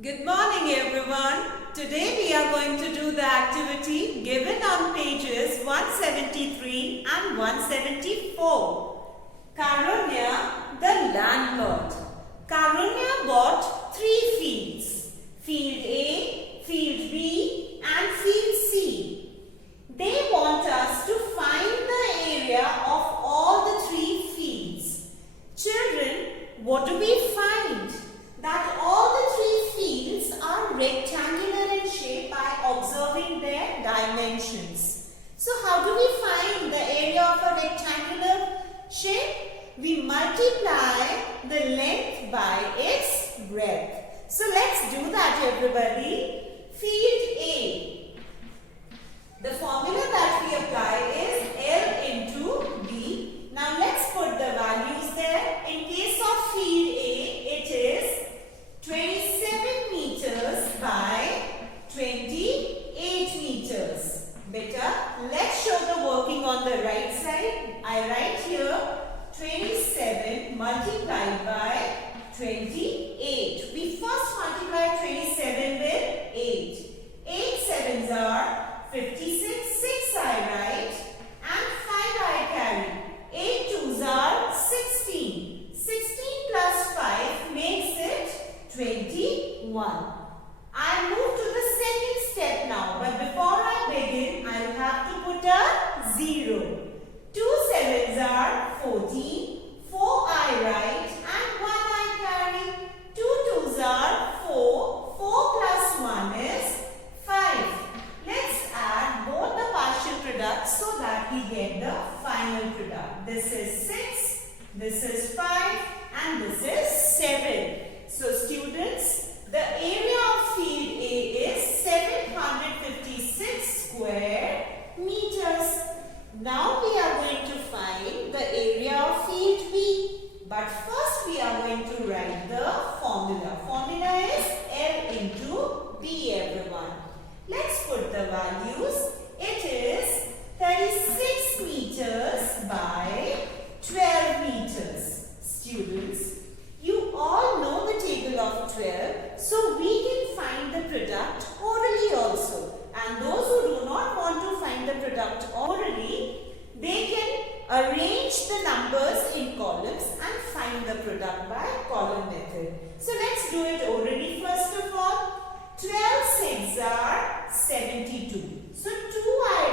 Good morning everyone. Today we are going to do the activity given on pages 173 and 174. Karunya, the landlord. Karunya bought 3 fields. Field A, Field B and Field C. They want us to find the area of all the 3 fields. Children, what do we find? That all the 3 fields are rectangular in shape by observing their dimensions. So how do we find the area of a rectangular shape? We multiply the length by its breadth. So let's do that everybody. Field A. The formula that we apply is L into B. Now let's put the values there. In case of field A, it is 27 meters by 28 meters. Better, let's show the working on the right side. I write here 27 multiplied by 28. We first multiply 27 with 8. 8 sevens are 56. 6 I write and 5 I carry. 8 twos are 16. 16 plus 5 makes it 21. I move to the second step now, but before I begin, I will have to put a 0. 2 sevens are 14, 4 I write and 1 I carry. 2 twos are 4, 4 plus 1 is 5. Let's add both the partial products so that we get the final product. This is 6, this is 5 and this is 7. So students, the area of field A is 756 square meters. Now we are going to find the area of field B. But first we are going to write the formula. Formula is L into B everyone. Let's put the values. It is 36 meters by 12 meters. Students, you all know the table of 12, so we can find the product orally also. And those who do not want to find the product orally, they can arrange the numbers in columns and find the product by column method. So let's do it orally first of all. 12 6 are 72. So 2 I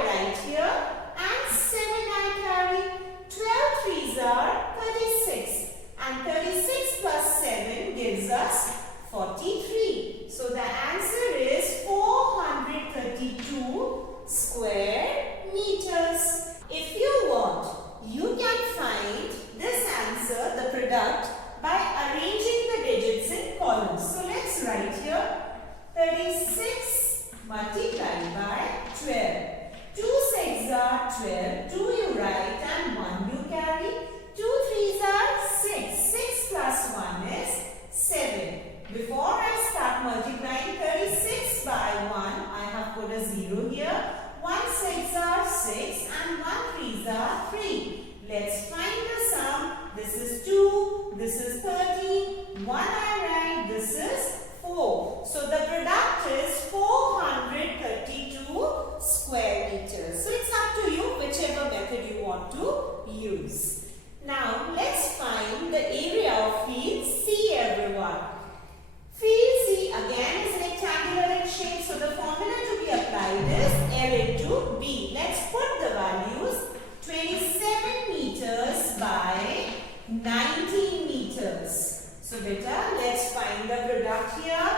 write here and 7 I carry. 12 3s are 36. And 36 plus 7 gives us 43. So the answer is 432 square meters. If you want, you can find this answer, the product, by arranging the digits in columns. So let's write here 36 multiplied by 12. 2 6 are 12. 2 you write and 1 you carry. 2 3s are 6. 6 plus 1 is 7. Before I start multiplying 36 by 1, I have put a 0 here. 1 6 are 6 and 1 3s are 3. Let's find the sum. This is 2. This is 13. 1 I write. This is 4. So the product is 432 square meters. So it's up to you whichever method you want to use. Now let's find the area of field C everyone. Field C again is rectangular in shape, so the formula to be applied is L into B. Let's put the values. 27 meters by 19 meters. So beta, let's find the product here.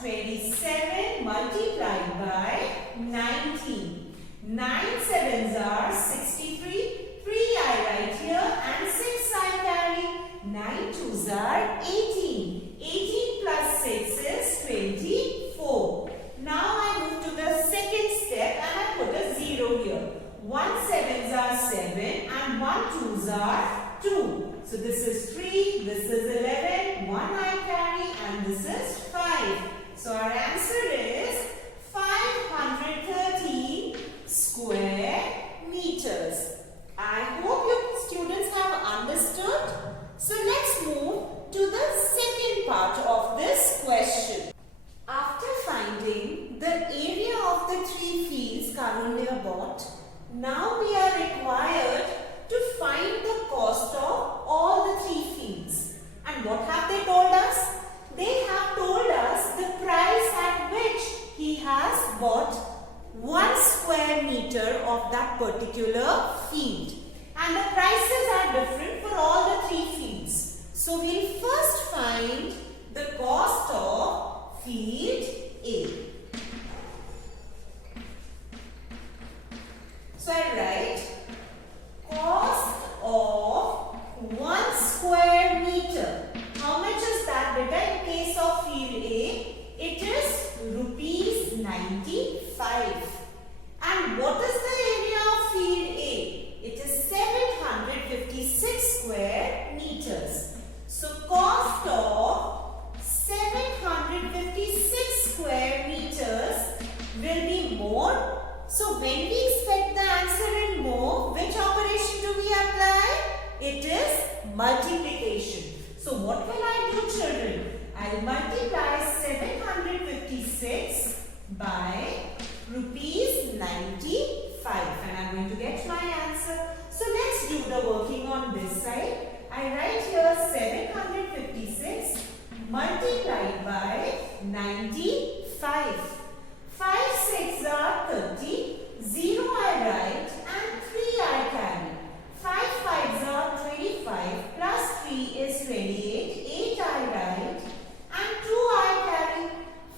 27 multiplied by 19. 9 sevens are 63. 3 I write here and 6 I carry. 9 twos are 18. 18 plus 6 is 24. Now I move to the second step and I put a 0 here. 1 sevens are 7 and 1 twos are 2. So this is 3, this is 11, 1 I carry and this is 5. So our answer is 513 square meters. I hope you students have understood. So let's move to the second part of this question. Now we are required to find the cost of all the 3 fields. And what have they told us? They have told us the price at which he has bought 1 square meter of that particular field. And the prices are different for all the 3 fields. So we'll first find the cost of field A. So I write cost of 1 square meter. How much is that, beta, in case of field A? It is rupees 95. And what is the area of field A? It is 756 square meters. So cost of 756 square meters will be more. So when we expect the answer in more, which operation do we apply? It is multiplication. So what will I do, children? I will multiply 756 by rupees 95 and I am going to get my answer. So let's do the working on this side. I write here 756 multiplied by 95. 5 6 are 30, 0 I write and 3 I carry. 5 5s are 25 plus 3 is 28, 8 I write and 2 I carry.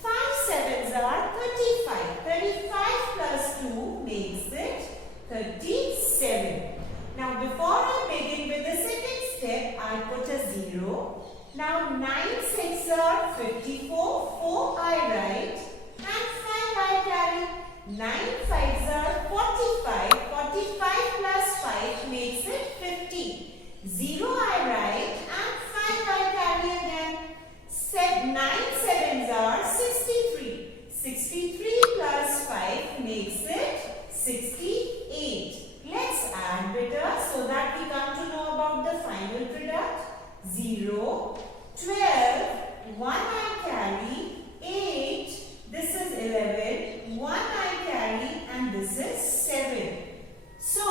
5 7s are 35, 35 plus 2 makes it 37. Now before I begin with the second step, I put a 0. Now 9 6 are 54, 4 I write and 5 I carry. 9 5s are 45, 45 plus 5 makes it 50. 0 I write and 5 I carry again. 9 7s are 63, 63 plus 5 makes it 68. Let's add beta so that we come to know about the final product. 0, 12, 1 I carry, 8, this is 11, 1 I carry and this is 7. So,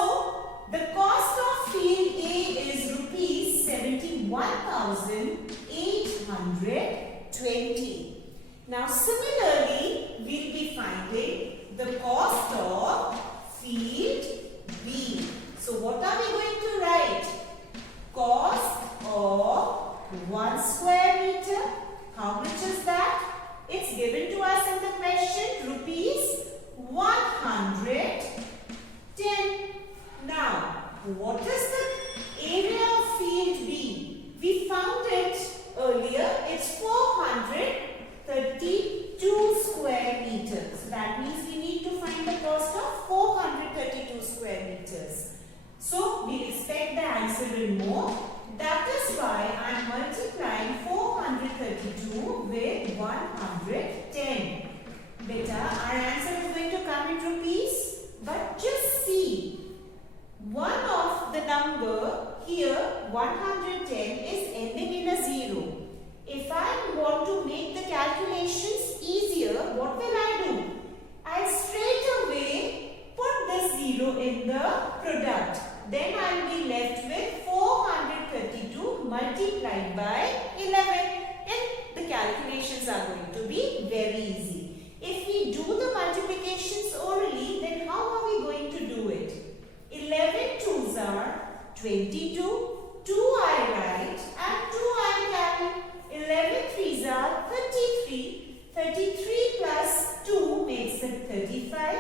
the cost of field A is rupees 71,820. Now, similarly, we'll be finding the cost of field B. So, what are we going to write? Cost of 1 square meter. How much is that? It's given to us in the question, rupees 110. Now, what is the area of field B? We found it earlier. It's 432 square meters. That means we need to find the cost of 432 square meters. So, we expect the answer in more. That is why I am multiplying 432 with 110. Beta, our answer is going to come in rupees. But just see, one of the number here, 110, is ending in a 0. If I want to make the calculations easier, what will I do? I'll straight away put the 0 in the product. Then I will be left with 432 multiplied by 11. And the calculations are going to be very easy. If we do the multiplications orally, then how are we going to do it? 11 2s are 22, 2 I write and 2 I carry. 11 3s are 33, 33 plus 2 makes it 35.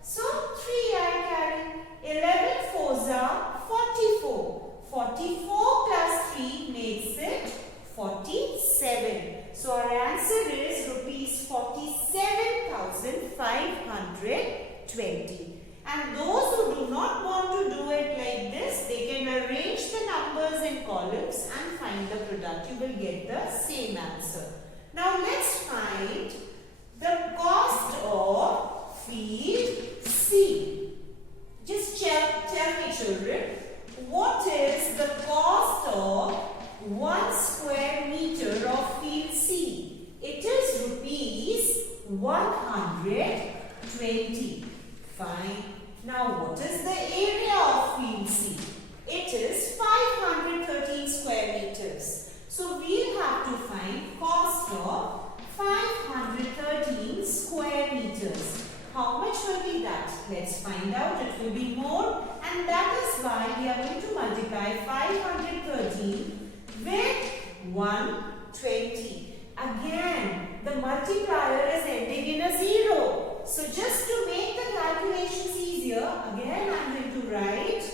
So 3 I carry. 11 4s are 44, 44 plus 3 makes it 47. So our answer is rupees 47,520. And those who do not want to do it like this, they can arrange the numbers in columns and find the product. You will get the same answer. Now let's find the cost of field C. Just tell me, children, what is the cost of 1 square meter of field C? It is rupees 120. Fine. Now what is Let's find out. It will be more, and that is why we are going to multiply 513 with 120. Again, the multiplier is ending in a 0. So just to make the calculations easier, again I am going to write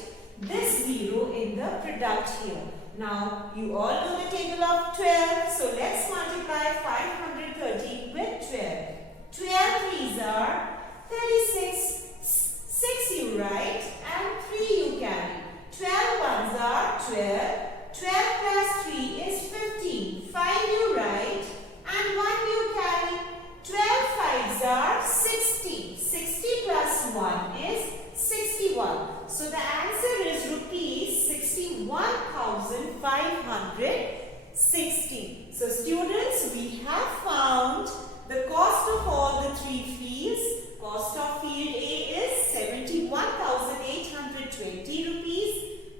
this 0 in the product here. Now, you all know the table of 12. So let's multiply 513 with 12. 12 threes are 36. 6 you write and 3 you carry. 12 ones are 12. 12 plus 3 is 15. 5 you write and 1 you carry. 12 fives are 60. 60 plus 1 is 61. So the answer is rupees 61,560. So students, we have found the cost of all the three fields. Cost of field A is 71,820 rupees.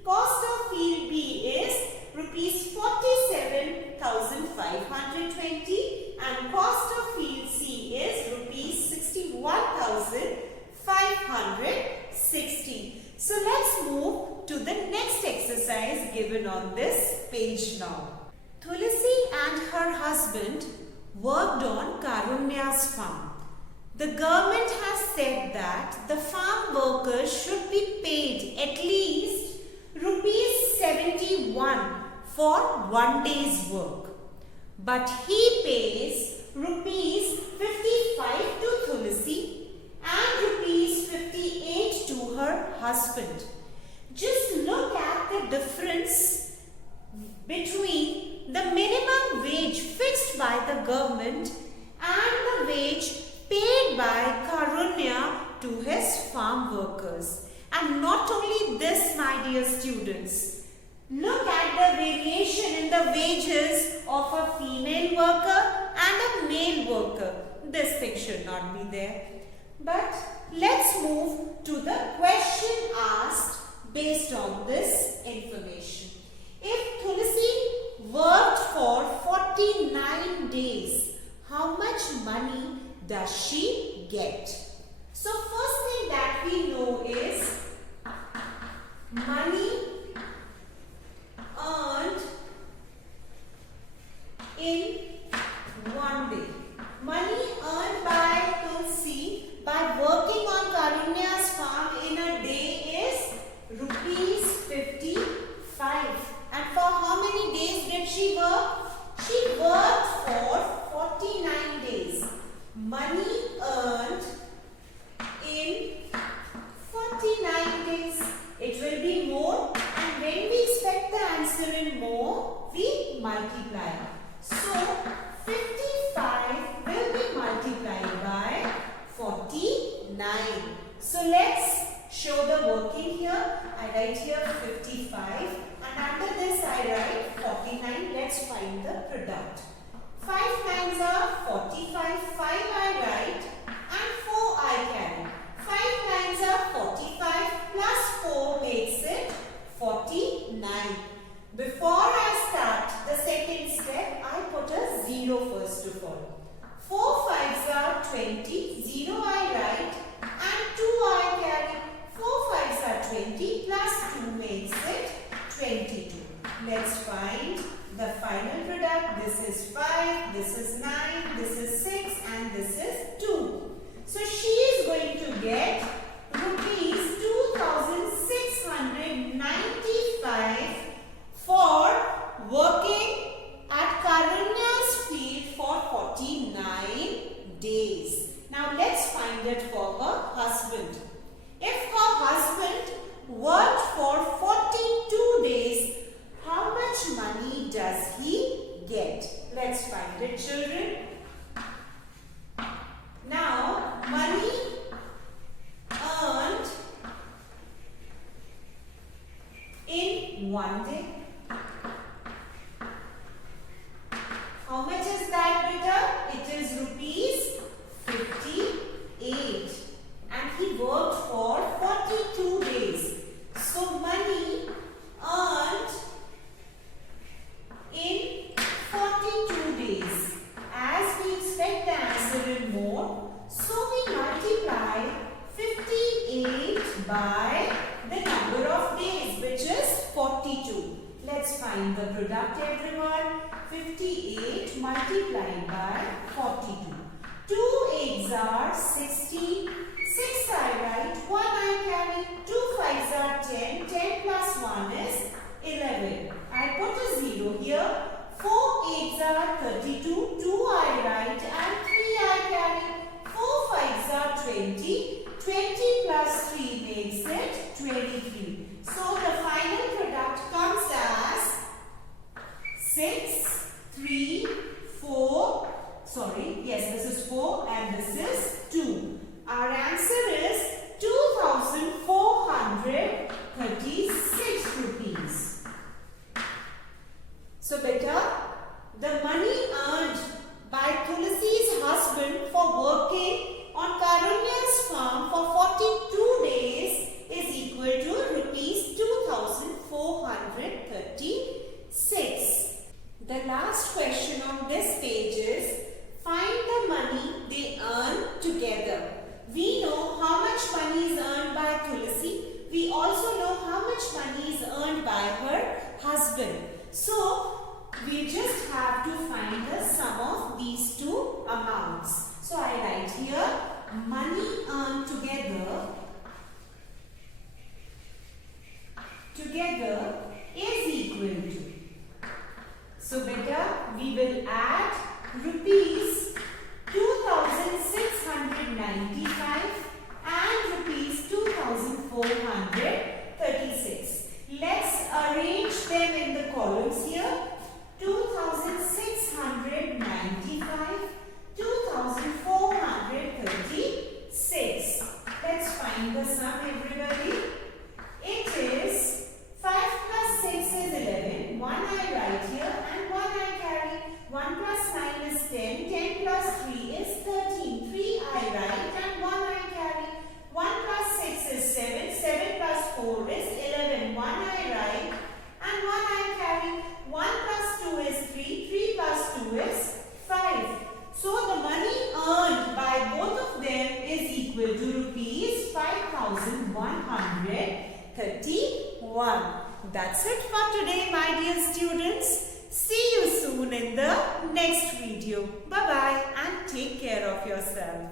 Cost of field B is rupees 47,520 and cost of field C is rupees 61,560. So let's move to the next exercise given on this page now. Tulasi and her husband worked on Karunya's farm. The government has said that the farm workers should be paid at least rupees 71 for 1 day's work. But he pays rupees 55 to Tulasi and rupees 58 to her husband. Just look at the difference between the minimum wage fixed by the government and the wage paid by Karunya to his farm workers. And not only this, my dear students, look at the variation in the wages of a female worker and a male worker. This thing should not be there. But let's move to the question asked based on this information. If Tulasi worked for 49 days, how much money does she get? So first thing that we know is money earned in 1 day. Money earned by Tulsi by working on Karunya's farm in a day is rupees 55. And for how many days did she work? She worked for 49 days. Money earned in 49 days. It will be more, and when we expect the answer in more, we multiply. So 55 will be multiplied by 49. So let's show the working here. I write here 55 and under this I write 49. Let's find the product. 5 nines are 45. 5 I write and 4 I carry. 5 nines are 45 plus 4 makes it 49. Before I start the second step, I put a 0 first of all. 4 fives are 20. 0 I write and 2 I carry. 4 fives are 20 plus 2 makes it 22. Let's find the final product. This is 5, this is 9, this is 6 and this is 2. So she is going to get rupees 2,695 for working at Karunya's field for 49 days. Now let's find it for her husband. If her husband worked for 42 days, how much money does he get? Let's find it, children. Now, money earned in 1 day. How much is that, beta? It is rupees 58. And he worked for 42 days. So, money earned in 42 days. As find the product, everyone. 58 multiplied by 42. 2 8s are 16. 6 I write, 1 I carry, 2 5s are 10, 10 plus 1 is 11. I put a 0 here. 4 8s are 32, 2 I write and 3 I carry. 4 5s are 20, 20 plus 3 makes it 23. So the final product comes as 6, 3, 4, this is 4 and this is 2. Our answer is 2,436 rupees. So beta, the money earned by Tulasi's husband for working on Karunya's farm for 42 days is equal to rupees 2,436. The last question on this page is, find the money they earn together. We know how much money is earned by Tulasi. We also know how much money is earned by her husband. So, we just have to find the sum of these two amounts. So, I write here, money earned together is equal to. So, beta, we will add rupees 2,695 and rupees 2,436. Let's arrange them in the columns here. 2,695, 2,436. Let's find the sum, everybody. It is 5 plus 6 is 11. 1 I write here and 1 I carry. 1 plus 9 is 10. 10 plus 3 is 13. 3 I write and 1 I carry. 1 plus 6 is 7. 7 plus 4 is 11. 1 I write and 1 I carry. 1 plus 2 is 3. 3 plus 2 is 5. So the money earned by both of them is equal to rupees 5,131. That's it for today, my dear students. See you soon in the next video. Bye-bye and take care of yourself.